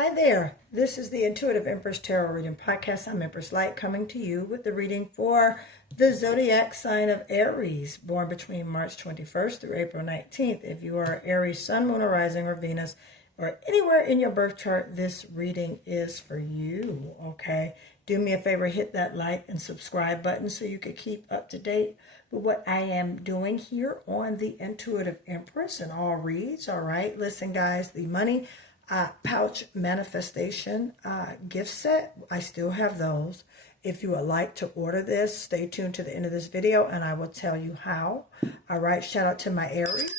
Hi there. This is the Intuitive Empress Tarot Reading Podcast. I'm Empress Light coming to you with the reading for the zodiac sign of Aries, born between March 21st through April 19th. If you are Aries, Sun, Moon, or Rising, or Venus, or anywhere in your birth chart, this reading is for you, okay? Do me a favor, hit that like and subscribe button so you can keep up to date with what I am doing here on the Intuitive Empress and all reads, all right? Listen, guys, the money pouch manifestation gift set, I still have those. If you would like to order this, stay tuned to the end of this video and I will tell you how. All right, shout out to my Aries.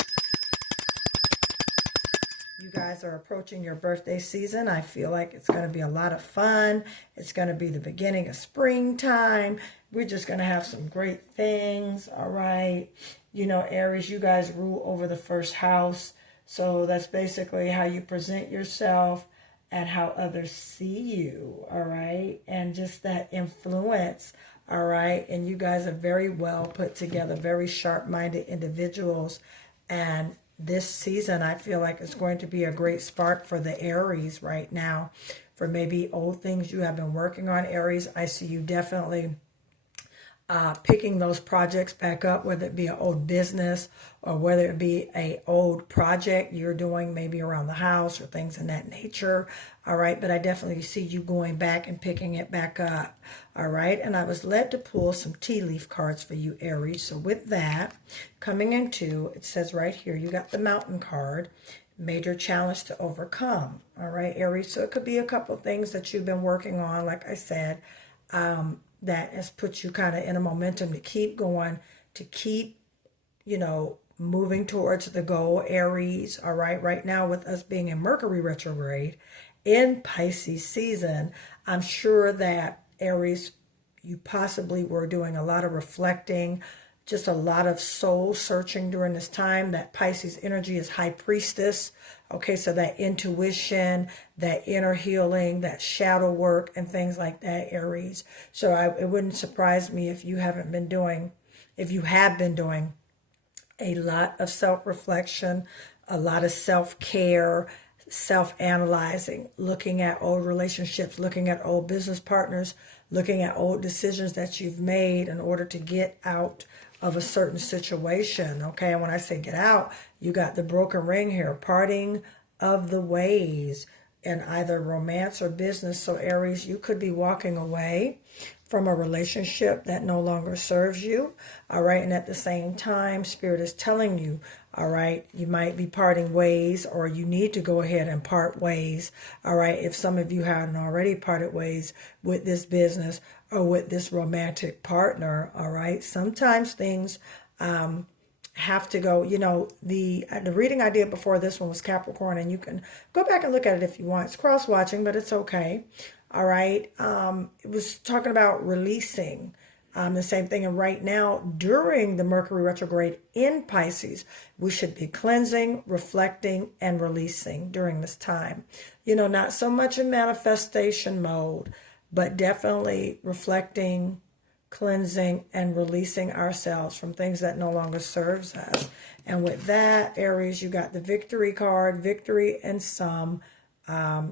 You guys are approaching your birthday season. I feel like it's going to be a lot of fun. It's going to be the beginning of springtime. We're just going to have some great things. All right. You know, Aries, you guys rule over the first house. So that's basically how you present yourself and how others see you, all right? And just that influence, all right? And you guys are very well put together, very sharp-minded individuals. And this season, I feel like it's going to be a great spark for the Aries right now. For maybe old things you have been working on, Aries, I see you definitely picking those projects back up, whether it be an old business or whether it be an old project you're doing maybe around the house or things in that nature. All right. But I definitely see you going back and picking it back up. All right. And I was led to pull some tea leaf cards for you, Aries. So with that, coming into, it says right here, you got the Mountain card. Major challenge to overcome. All right, Aries. So it could be a couple of things that you've been working on, like I said, that has put you kind of in a momentum to keep going, to keep, you know, moving towards the goal, Aries. All right, right now with us being in Mercury retrograde in Pisces season, I'm sure that Aries, you possibly were doing a lot of reflecting, just a lot of soul searching during this time. That Pisces energy is high priestess. Okay, so that intuition, that inner healing, that shadow work and things like that, Aries. So it wouldn't surprise me if you have been doing a lot of self-reflection, a lot of self-care, self-analyzing, looking at old relationships, looking at old business partners, looking at old decisions that you've made in order to get out of a certain situation. Okay, and when I say get out, you got the broken ring here, parting of the ways in either romance or business. So Aries, you could be walking away from a relationship that no longer serves you. All right, and at the same time, Spirit is telling you, all right, you might be parting ways or you need to go ahead and part ways. All right, if some of you haven't already parted ways with this business or with this romantic partner, all right, sometimes things have to go. You know, the reading I did before this one was Capricorn, and you can go back and look at it if you want. It's cross-watching, but it's okay. All right, it was talking about releasing. The same thing. And right now, during the Mercury retrograde in Pisces, we should be cleansing, reflecting, and releasing during this time. You know, not so much in manifestation mode, but definitely reflecting, cleansing, and releasing ourselves from things that no longer serves us. And with that, Aries, you got the victory card, victory and some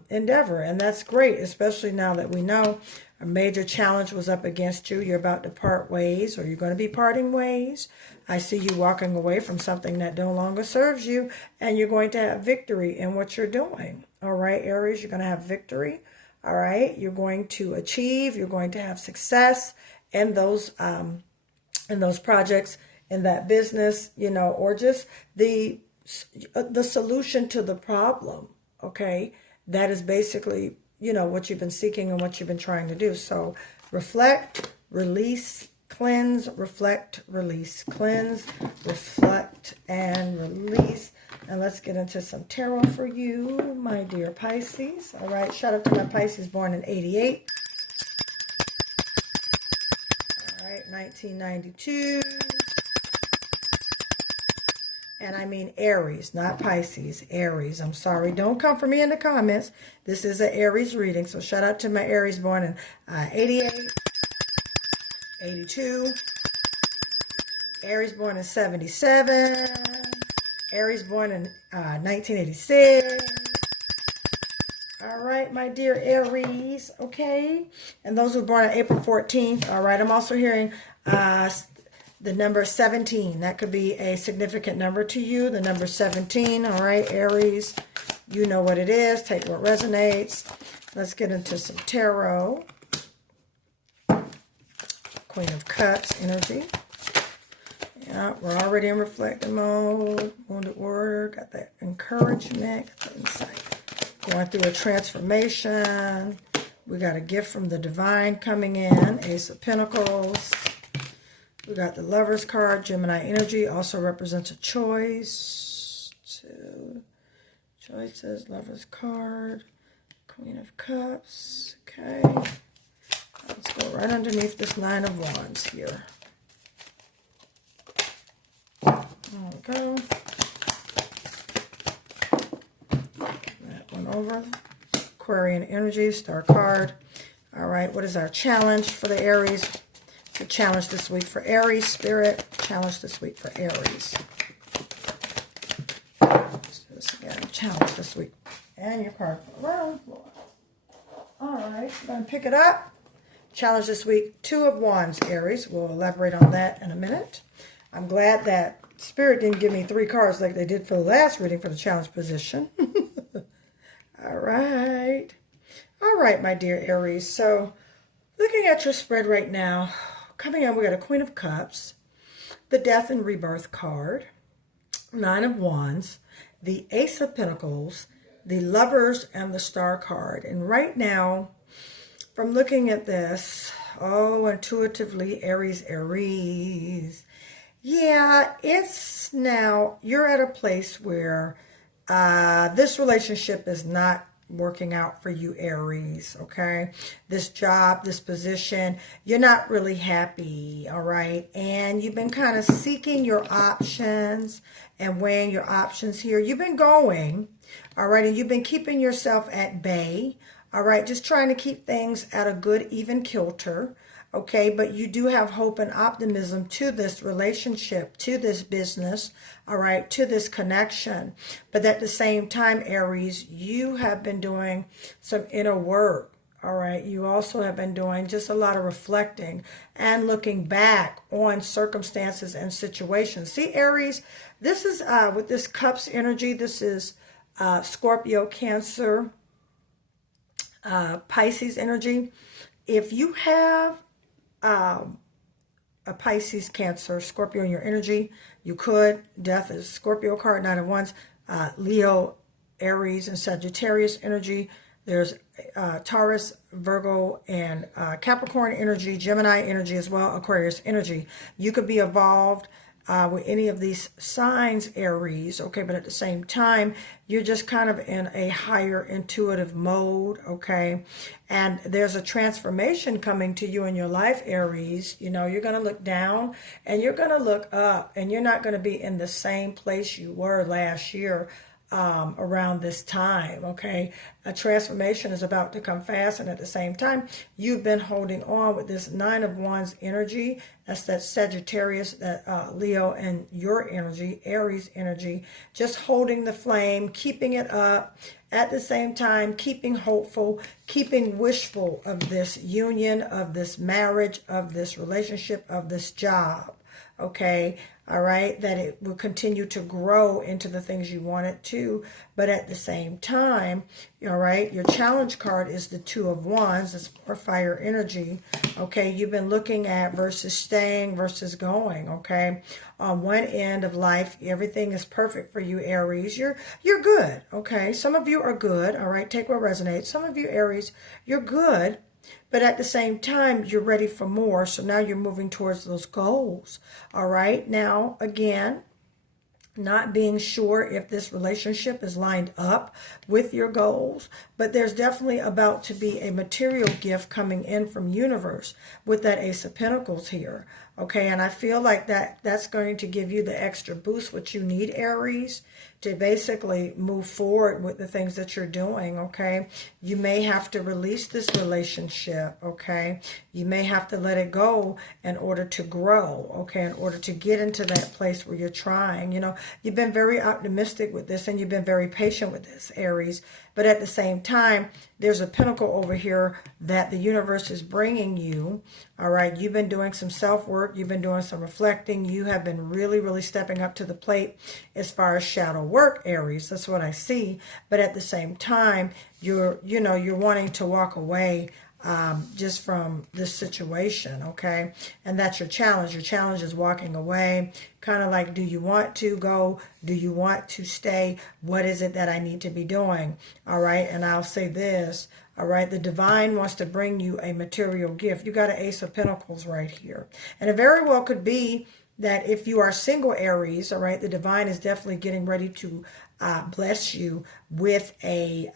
endeavor. And that's great, especially now that we know a major challenge was up against you. You're about to part ways, or you're going to be parting ways. I see you walking away from something that no longer serves you, and you're going to have victory in what you're doing. All right, Aries, you're going to have victory. All right, you're going to achieve, you're going to have success in those projects, in that business, you know, or just the solution to the problem. Okay, that is basically, you know, what you've been seeking and what you've been trying to do. So reflect, release, cleanse, reflect, release, cleanse, reflect, and release. And let's get into some tarot for you, my dear Pisces. All right, shout out to my Pisces born in 88. All right, 1992. And I mean Aries, not Pisces, Aries. I'm sorry. Don't come for me in the comments. This is an Aries reading. So shout out to my Aries born in 88, 82, Aries born in 77, Aries born in 1986, All right, my dear Aries, okay? And those who were born on April 14th, all right, I'm also hearing the number 17. That could be a significant number to you, the number 17, all right, Aries. You know what it is. Take what resonates. Let's get into some tarot. Queen of Cups energy. Yeah, we're already in reflective mode. Wounded warrior, got that encouragement, got that insight. Going through a transformation. We got a gift from the divine coming in. Ace of Pentacles. We got the Lover's card. Gemini energy also represents a choice. Two choices. Lover's card. Queen of Cups. Okay. Let's go right underneath this Nine of Wands here. There we go. That one over. Aquarian energy, star card. All right, what is our challenge for the Aries? The challenge this week for Aries, Spirit. Challenge this week for Aries. Let's do this again. Challenge this week. And your card for the round. All right, I'm going to pick it up. Challenge this week, Two of Wands, Aries. We'll elaborate on that in a minute. I'm glad that Spirit didn't give me 3 cards like they did for the last reading for the challenge position. All right. All right, my dear Aries. So, looking at your spread right now, coming in, we got a Queen of Cups, the Death and Rebirth card, Nine of Wands, the Ace of Pentacles, the Lovers, and the Star card. And right now, from looking at this, oh, intuitively, Aries, yeah, it's now, you're at a place where this relationship is not working out for you, Aries, okay? This job, this position, you're not really happy, all right? And you've been kind of seeking your options and weighing your options here. You've been going, all right? And you've been keeping yourself at bay, all right? Just trying to keep things at a good, even kilter, okay? But you do have hope and optimism to this relationship, to this business, all right, to this connection. But at the same time, Aries, you have been doing some inner work, all right? You also have been doing just a lot of reflecting and looking back on circumstances and situations. See, Aries, this is, with this Cups energy, this is Scorpio, Cancer, Pisces energy. If you have a Pisces, Cancer, Scorpio in your energy, you could. Death is Scorpio card, Nine of Wands. Leo, Aries, and Sagittarius energy. There's Taurus, Virgo, and Capricorn energy, Gemini energy as well, Aquarius energy. You could be involved with any of these signs, Aries, okay? But at the same time, you're just kind of in a higher intuitive mode, okay? And there's a transformation coming to you in your life, Aries. You know, you're going to look down and you're going to look up, and you're not going to be in the same place you were last year around this time, okay? A transformation is about to come fast, and at the same time, you've been holding on with this Nine of Wands energy. That's that Sagittarius, that Leo, and your energy, Aries energy, just holding the flame, keeping it up, at the same time, keeping hopeful, keeping wishful of this union, of this marriage, of this relationship, of this job, okay? All right, that it will continue to grow into the things you want it to. But at the same time, all right, your challenge card is the Two of Wands. It's more fire energy. Okay, you've been looking at versus staying versus going. Okay, on one end of life, everything is perfect for you, Aries. You're good. Okay, some of you are good. All right, take what resonates. Some of you, Aries, you're good. But at the same time, you're ready for more. So now you're moving towards those goals. All right. Now, again, not being sure if this relationship is lined up with your goals, but there's definitely about to be a material gift coming in from universe with that Ace of Pentacles here. Okay, and I feel like that's going to give you the extra boost what you need, Aries, to basically move forward with the things that you're doing, okay? You may have to release this relationship, okay? You may have to let it go in order to grow, okay? In order to get into that place where you're trying. You know, you've been very optimistic with this, and you've been very patient with this, Aries. But at the same time, there's a pinnacle over here that the universe is bringing you. All right. You've been doing some self-work. You've been doing some reflecting. You have been really, really stepping up to the plate as far as shadow work, Aries. That's what I see. But at the same time, you're wanting to walk away just from this situation, okay? And that's your challenge. Your challenge is walking away, kind of like, do you want to go? Do you want to stay? What is it that I need to be doing? All right, and I'll say this, all right, the divine wants to bring you a material gift. You got an Ace of Pentacles right here. And it very well could be that if you are single, Aries, all right, the divine is definitely getting ready to bless you with a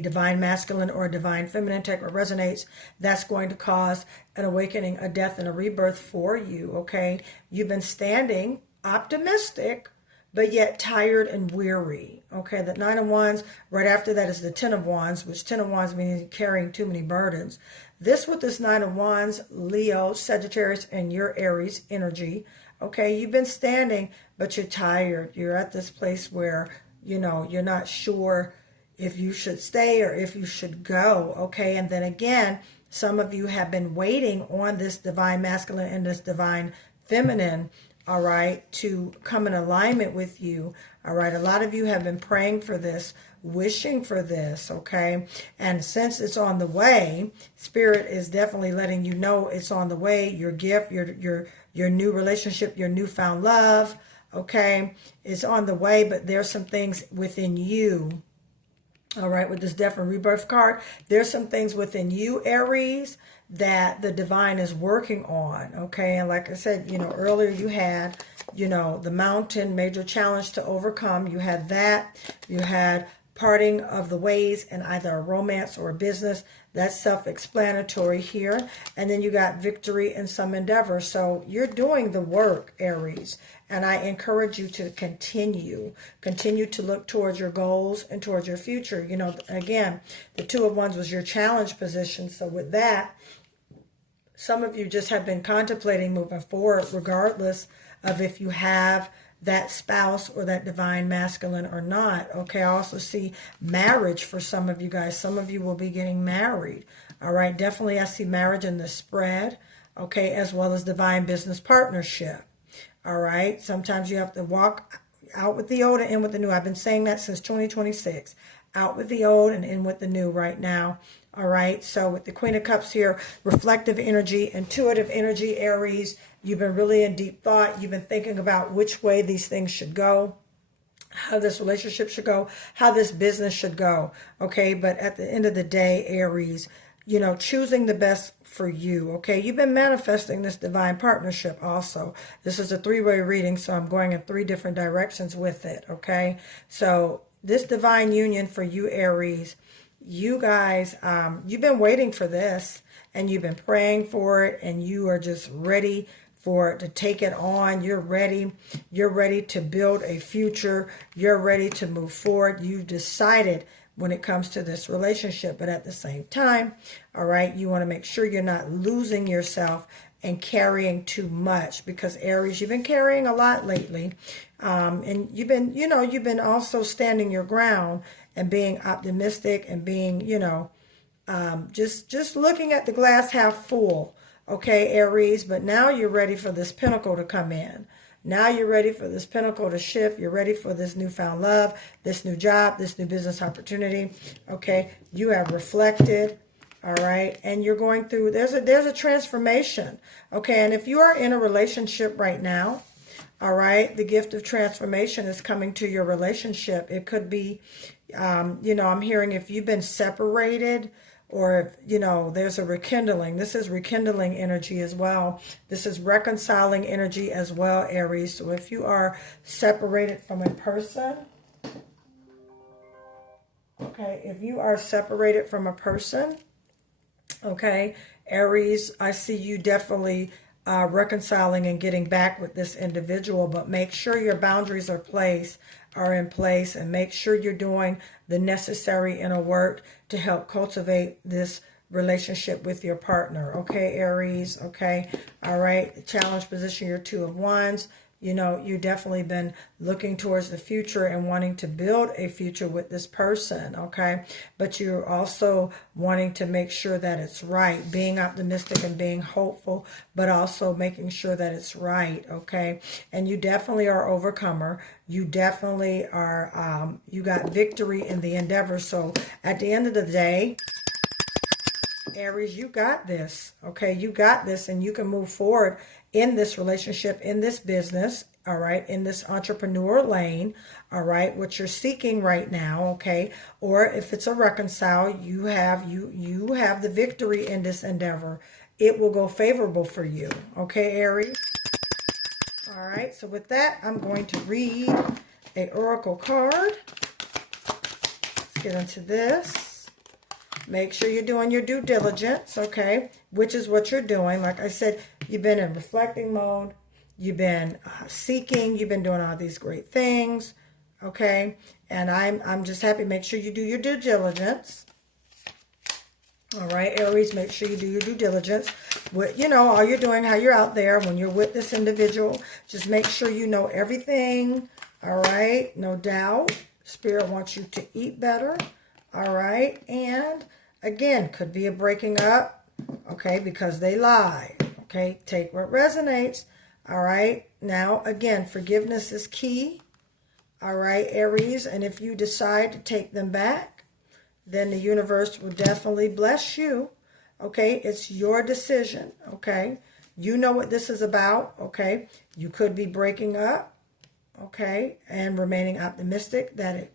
divine masculine or a divine feminine. Take what resonates. That's going to cause an awakening, a death, and a rebirth for you, okay? You've been standing optimistic, but yet tired and weary, okay? The Nine of Wands, right after that is the Ten of Wands, which Ten of Wands means carrying too many burdens. This with this Nine of Wands, Leo, Sagittarius, and your Aries energy, okay? You've been standing, but you're tired. You're at this place where, you're not sure if you should stay or if you should go, okay? And then again, some of you have been waiting on this divine masculine and this divine feminine, all right, to come in alignment with you, all right? A lot of you have been praying for this, wishing for this, okay? And since it's on the way, Spirit is definitely letting you know it's on the way. Your gift, your new relationship, your newfound love, okay, is on the way, but there's some things within you. All right, with this death and rebirth card, there's some things within you, Aries, that the divine is working on, okay? And like I said, earlier you had, the mountain, major challenge to overcome. You had that. You had parting of the ways in either a romance or a business. That's self-explanatory here. And then you got victory in some endeavor. So you're doing the work, Aries. And I encourage you to continue to look towards your goals and towards your future. Again, the Two of Wands was your challenge position. So with that, some of you just have been contemplating moving forward, regardless of if you have that spouse or that divine masculine or not. Okay, I also see marriage for some of you guys. Some of you will be getting married. All right, definitely I see marriage in the spread, okay, as well as divine business partnership. All right, sometimes you have to walk out with the old and in with the new. I've been saying that since 2026. Out with the old and in with the new right now. All right, so with the Queen of Cups here, reflective energy, intuitive energy, Aries, you've been really in deep thought. You've been thinking about which way these things should go, how this relationship should go, how this business should go. Okay, but at the end of the day, Aries, choosing the best for you, okay? You've been manifesting this divine partnership also. This is a three-way reading, so I'm going in three different directions with it, okay? So this divine union for you, Aries, you guys, you've been waiting for this, and you've been praying for it, and you are just ready for it to take it on. You're ready. You're ready to build a future. You're ready to move forward. You've decided when it comes to this relationship, but at the same time, all right, you want to make sure you're not losing yourself and carrying too much, because Aries, you've been carrying a lot lately, and you've been also standing your ground and being optimistic and being, just looking at the glass half full, okay, Aries, but now you're ready for this pinnacle to come in. Now you're ready for this pinnacle to shift. You're ready for this newfound love, this new job, this new business opportunity. Okay, you have reflected, all right, and you're going through, there's a transformation. Okay, and if you are in a relationship right now, all right, the gift of transformation is coming to your relationship. It could be, I'm hearing if you've been separated, or if, there's a rekindling. This is rekindling energy as well. This is reconciling energy as well, Aries. So if you are separated from a person, okay, if you are separated from a person, okay, Aries, I see you definitely reconciling and getting back with this individual, but make sure your boundaries are in place, and make sure you're doing the necessary inner work to help cultivate this relationship with your partner. Okay, Aries, okay, all right, challenge position, your Two of Wands, You know, you've definitely been looking towards the future and wanting to build a future with this person, okay? But you're also wanting to make sure that it's right, being optimistic and being hopeful, but also making sure that it's right, okay? And you definitely are overcomer. You definitely are, you got victory in the endeavor. So at the end of the day, Aries, you got this, okay? You got this, and you can move forward in this relationship, in this business, all right, in this entrepreneur lane, all right, what you're seeking right now, okay? Or if it's a reconcile, you have the victory in this endeavor. It will go favorable for you, okay, Aries? All right, so with that, I'm going to read a oracle card. Let's get into this. Make sure you're doing your due diligence, okay? Which is what you're doing. Like I said, you've been in reflecting mode. You've been seeking. You've been doing all these great things, okay? And I'm just happy. Make sure you do your due diligence. All right, Aries, make sure you do your due diligence. With, you know, all you're doing, how you're out there when you're with this individual. Just make sure you know everything, all right? No doubt. Spirit wants you to eat better. All right, and again, could be a breaking up, okay, because they lied, okay? Take what resonates, all right? Now, again, forgiveness is key, all right, Aries, and if you decide to take them back, then the universe will definitely bless you, okay? It's your decision, okay? You know what this is about, okay? You could be breaking up, okay, and remaining optimistic that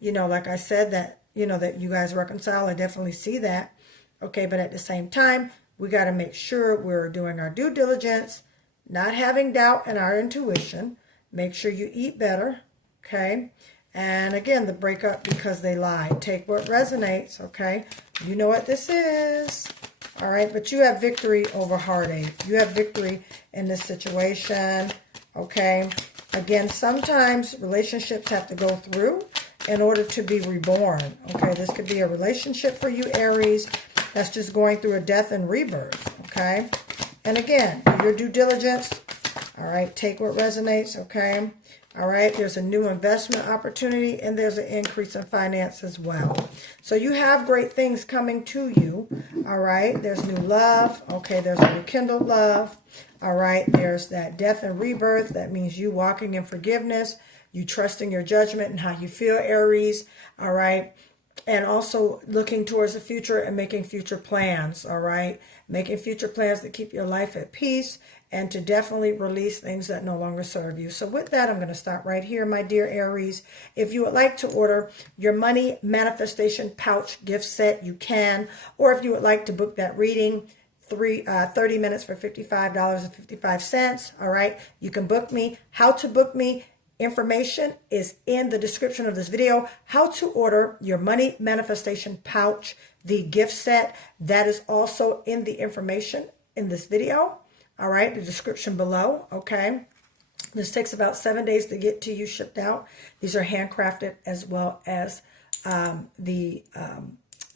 you know, like I said, that, you know, that you guys reconcile. I definitely see that. Okay, but at the same time, we got to make sure we're doing our due diligence, not having doubt in our intuition. Make sure you eat better, okay? And again, the breakup because they lied. Take what resonates, okay? You know what this is. All right, but you have victory over heartache. You have victory in this situation, okay? Again, sometimes relationships have to go through in order to be reborn. Okay, this could be a relationship for you, Aries, that's just going through a death and rebirth. Okay, and again, your due diligence. All right, take what resonates. Okay, all right, there's a new investment opportunity and there's an increase in finance as well. So you have great things coming to you. All right, there's new love. Okay, there's a rekindled love. All right, there's that death and rebirth. That means you walking in forgiveness. You trusting your judgment and how you feel, Aries, all right? And also looking towards the future and making future plans, all right? Making future plans to keep your life at peace and to definitely release things that no longer serve you. So with that, I'm going to stop right here, my dear Aries. If you would like to order your money manifestation pouch gift set, you can. Or if you would like to book that reading, 30 minutes for $55.55, all right? You can book me. How to book me? Information is in the description of this video. How to order your money manifestation pouch, the gift set, that is also in the information in this video. All right, the description below, okay? This takes about 7 days to get to you shipped out. These are handcrafted as well as the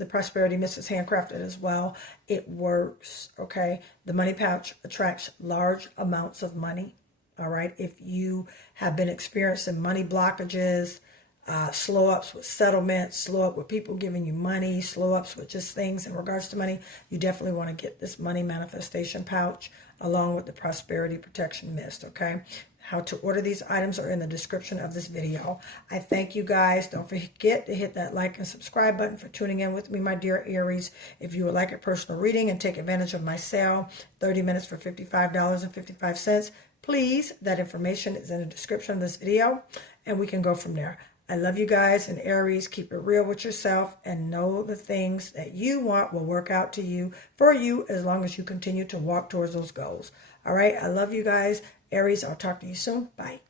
Prosperity Mist is handcrafted as well. It works, okay? The money pouch attracts large amounts of money. All right, if you have been experiencing money blockages, slow ups with settlements, slow up with people giving you money, slow ups with just things in regards to money, you definitely want to get this money manifestation pouch along with the Prosperity Protection Mist, okay? How to order these items are in the description of this video. I thank you guys. Don't forget to hit that like and subscribe button for tuning in with me, my dear Aries. If you would like a personal reading and take advantage of my sale, 30 minutes for $55.55, please, that information is in the description of this video, and we can go from there. I love you guys, and Aries, keep it real with yourself and know the things that you want will work out to you, for you, as long as you continue to walk towards those goals. All right, I love you guys. Aries, I'll talk to you soon. Bye.